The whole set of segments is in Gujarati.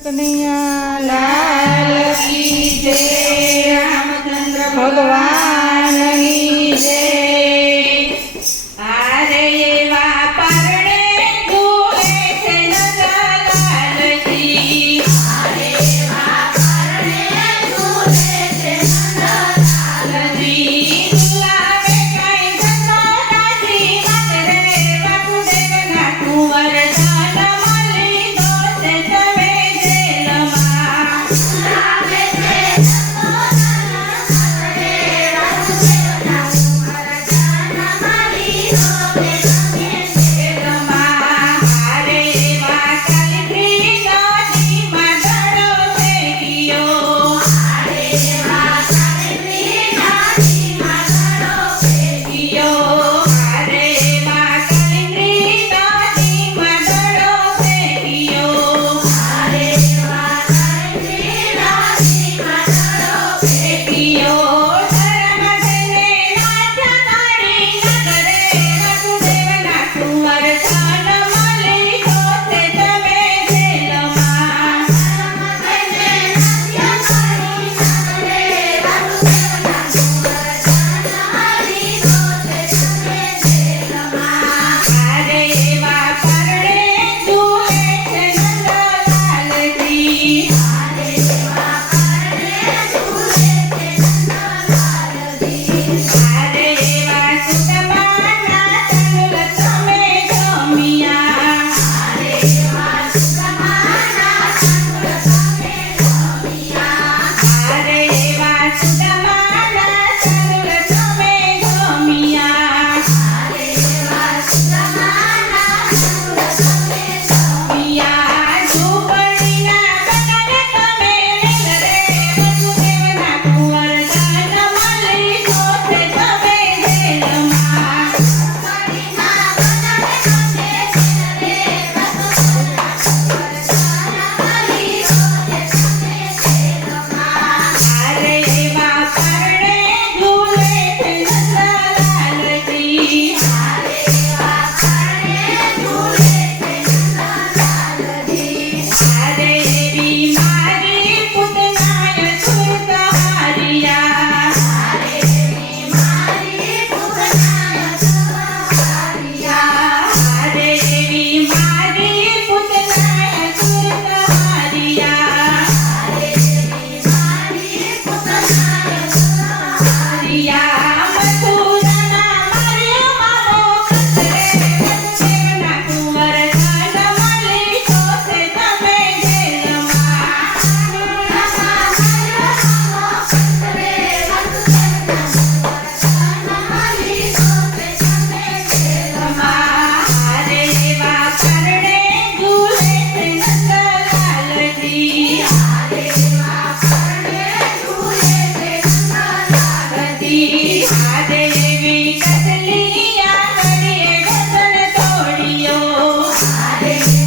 કનૈયા લાલ કી ભગવાન Fridays.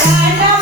I know.